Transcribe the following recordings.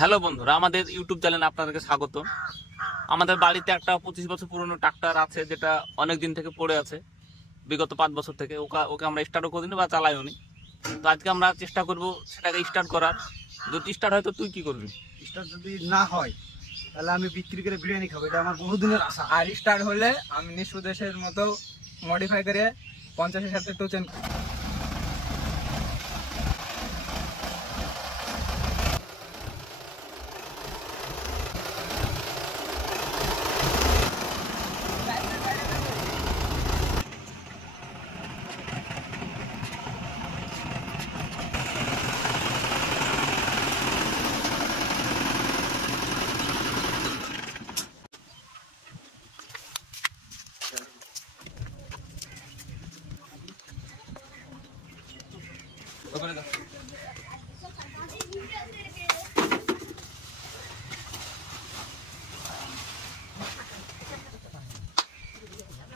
Hello বন্ধুরা, আমাদের YouTube চ্যানেলে আপনাদেরকে স্বাগত। আমাদের বাড়িতে একটা 25 বছর পুরনো ট্রাক্টর আছে, যেটা অনেক দিন থেকে পড়ে আছে, বিগত 5 বছর থেকে। ওকে আমরা স্টার্টও করিনি বা চালাইও নি। তো আজকে আমরা চেষ্টা করব সেটাকে স্টার্ট করার। যদি স্টার্ট হয় তো তুই কি করবি? স্টার্ট যদি না হয় তাহলে আমি বিক্রি করে বিরিয়ানি খাবো, এটা আমার বহুদিনের আশা। আর স্টার্ট হলে আমি নিঃস্ব দেশের মতো মডিফাই করে 50-এর সাথে টোচেন।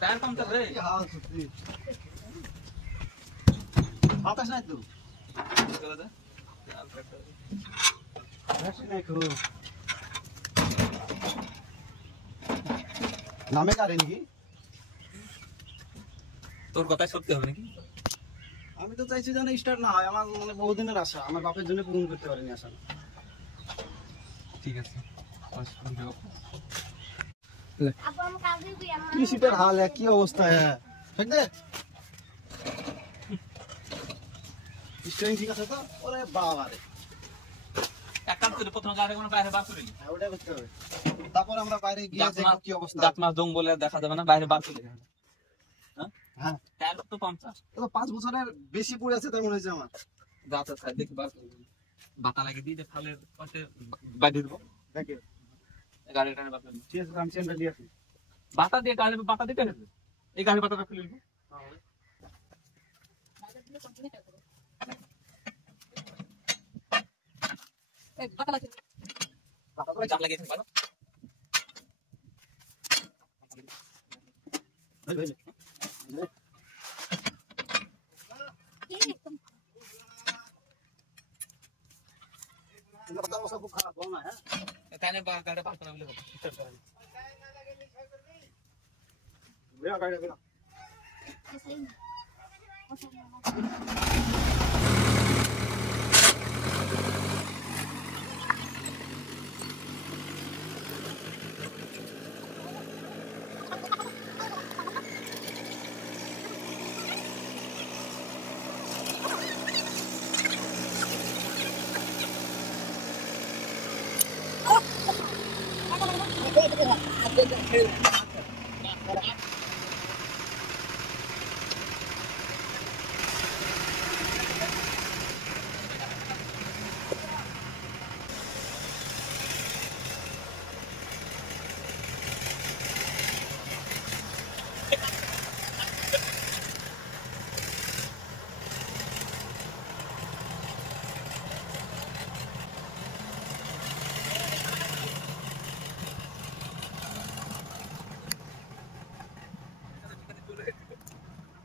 টায়ার পাম্প রে, বাতাস নাই তো, নামে কারে নাকি? তোর কথাই সত্যি হবে নাকি? আমি তো চাইছি যেন স্টার্ট না হয়, আমার মানে বহুদিনের আশা, আমার বাপের জন্য পূরণ করতে পারিনি আশা। ঠিক আছে, কৃষিটার হাল কি অবস্থা? হ্যাঁ ঠিক আছে তো? ওরে বাবা রে, এক কাজ করে প্রথমে গাড়ি কোনো বাইরে বার করে নি। ওটা করতে হবে। তারপর আমরা বাইরে গিয়ে দেখব কি অবস্থা। দাঁত মাছ জঙ্গলে দেখা যাবে না, বাইরে বার করে নি। হ্যাঁ, টায়ার তো পাম্পচার, তো 5 বছরের বেশি পড়ে আছে তাই মনে হচ্ছে আমার। দাঁত আছে, দেখি বার করে নি। বাতা লাগিয়ে দিয়ে ফালের পাশে বাইরে দিব। দেখে গাড়িটা বার করে নি। ঠিক আছে, আমি চেনটা দিয়ে আসি। বাতা দিয়ে গাড়ি বাতা দিতে হবে। এই গাড়ি বাতাটা খুলে নিব। জাম লাগিয়েছে ভালো। খুব খারাপ বল না। হ্যাঁ, এখানে গাড়ি পাস করা বলে কথা। বেরা গাড়ি বেরা।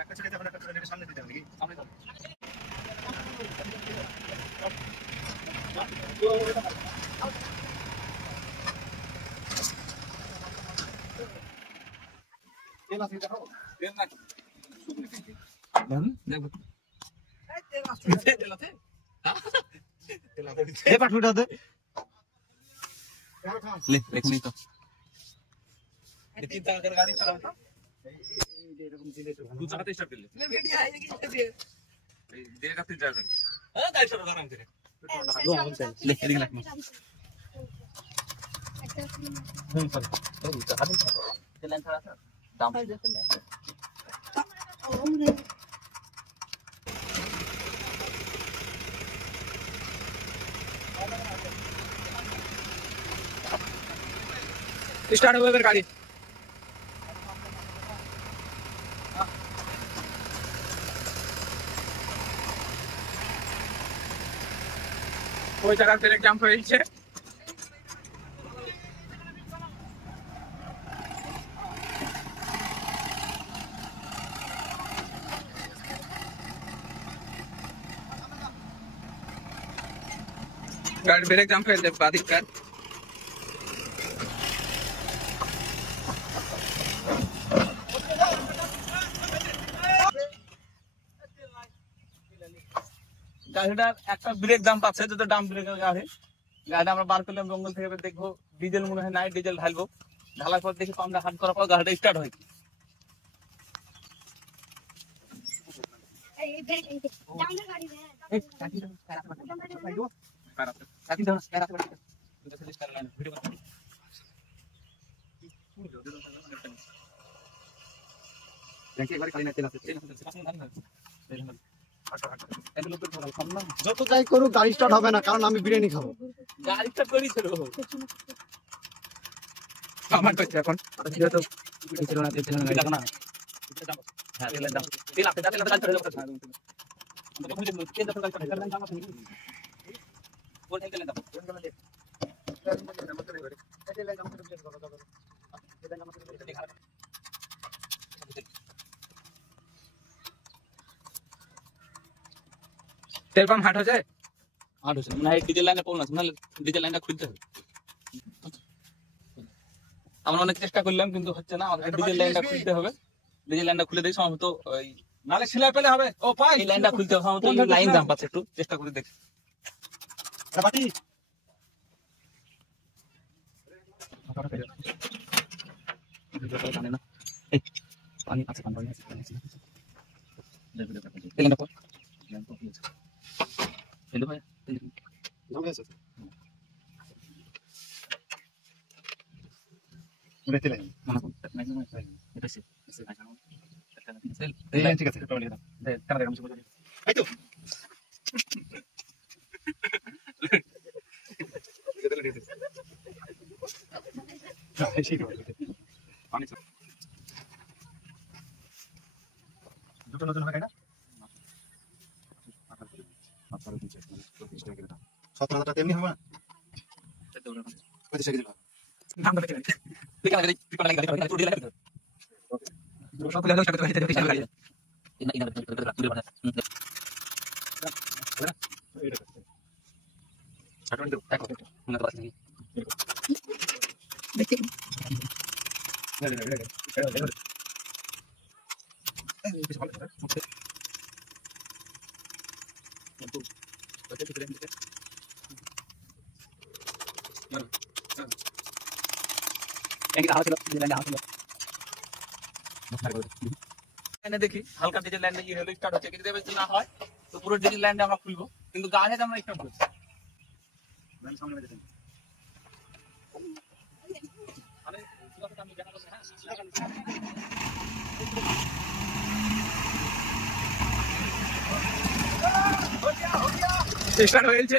একটা ছেলে যখন একটা ছেলে সামনে দিতে হবে নাকি? সামনে চল। তেল আছে দেখো। তেল না দেখো। তেল আছে? তেল আছে। এই পাটুটা দে। ले देखनी तो ये 3 चाका कर गाड़ी चला था। এই এরকম দিলে তো ভালো। तू चलाते स्टार्ट कर ले। ले वीडियो आएगी किससे दे? देगा 3 चाका। हां गाड़ी चला आराम से। ले एदिকে লাগ না। चल। ओ चाका दे। चलन छड़ा था। दाम दे चल। स्टार्ट हो गई गाड़ी। ওই জায়গা থেকে জাম্প হয়েছে। গাড়ি ব্রেক জাম ফেলছে বাদিকটার। গাড়িটার একটা ব্রেক দাম পাচ্ছে, যেটা ডাম ব্রেকের গাড়ি। গাড়িটা আমরা বার করলাম জঙ্গল থেকে, এবার দেখবো ডিজেল মনে হয় নাই, ডিজেল ঢালবো। ঢালার পর দেখি পাম্পটা হাত করার পর গাড়িটা স্টার্ট হয়। যত যাই করুক গাড়ি স্টার্ট হবে না, কারণ আমি বিরিয়ানি খাবো। গাড়িটা করেছিল আমার করছে এখন যেহেতু তেল পাম্প হাট হয়েছে। ডিজেল লাইনে প্রবলেম আছে, নাহলে ডিজেল লাইনটা খুলতে হবে। আমরা অনেক চেষ্টা করলাম কিন্তু হচ্ছে না, আমাদের ডিজেল লাইনটা খুলতে হবে। ডিজেল লাইনটা খুলে দেখি সম্ভবত নালে সেলাই পেলে হবে। ও পাই এই লাইনটা খুলতে হবে, সম্ভবত লাইন দাম পাচ্ছে, একটু চেষ্টা করে দেখি। পানি আছে, পানি আছে। তেলটা কর। তেল ভাই, তেল। এটা সে ঠিক আছে। দুটো নতুন হবে, 17,000 তেমনি হবে না? দেখি হালকা ডিজেল লাইনটা ইয়ে হলো, স্টার্ট হচ্ছে। কিন্তু যদি না হয় তো পুরো ডিজেল লাইনটা আমরা খুলবো, কিন্তু গাড়ি আমরা স্টার্ট করছি। স্টার্ট হয়েছে।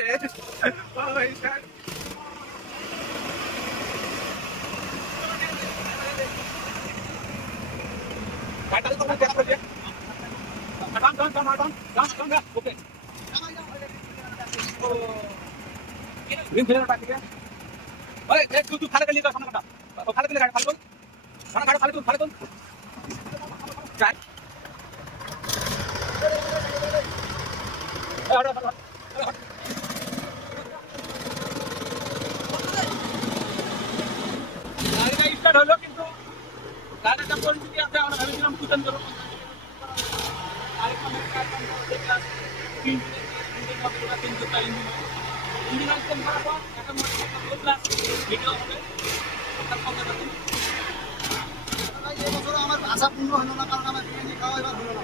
স্টার্ট হলো, কিন্তু গাড়িটা পরিস্থিতি আছে, আমরা ভেবেছিলাম কুচন করবো। এবছর আমার আশা পূর্ণ হলো না, কারণ আমার বিরিয়ানি খাওয়া এবার হলো না।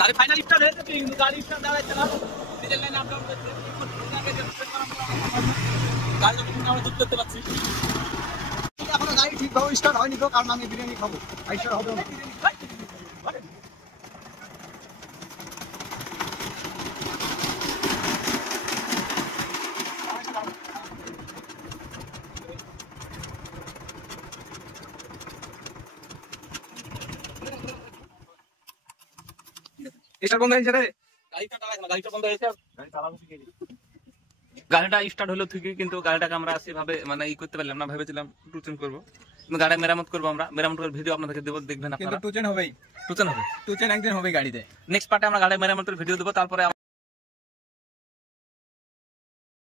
গাড়ি ফাইনাল স্টার্ট হয়েছে, কিন্তু গাড়ি স্টার্ট দাঁড়াচ্ছে না। ডিজেল লাইনে আপ ডাউন করছে, গাড়ি আমরা যুক্ত করতে পারছি। এখনো গাড়ি ঠিকভাবে স্টার্ট হয়নি তো, কারণ আমি বিরিয়ানি খাবো। স্টার্ট হবে না। স্টার্ট বন্ধ হয়েছে রে। গাড়িটা বন্ধ হয়েছে, গাড়ি চালানো শিখে গাড়িটা স্টার্ট হলো ঠিকই, কিন্তু গাড়িটাকে আমরা সেভাবে মানে ই করতে পারলাম না, ভেবেছিলাম টুচেন করবো, কিন্তু গাড়ি মেরামত করবো আমরা, মেরামত করে ভিডিও আপনাদেরকে দেবো, দেখবেন কিন্তু আপনারা। টুচেন হবেই, টুচেন হবে, টুচেন একদিন হবে গাড়িতে। নেক্সট পার্টে আমরা গাড়ি মেরামতের ভিডিও দেবো, তারপরে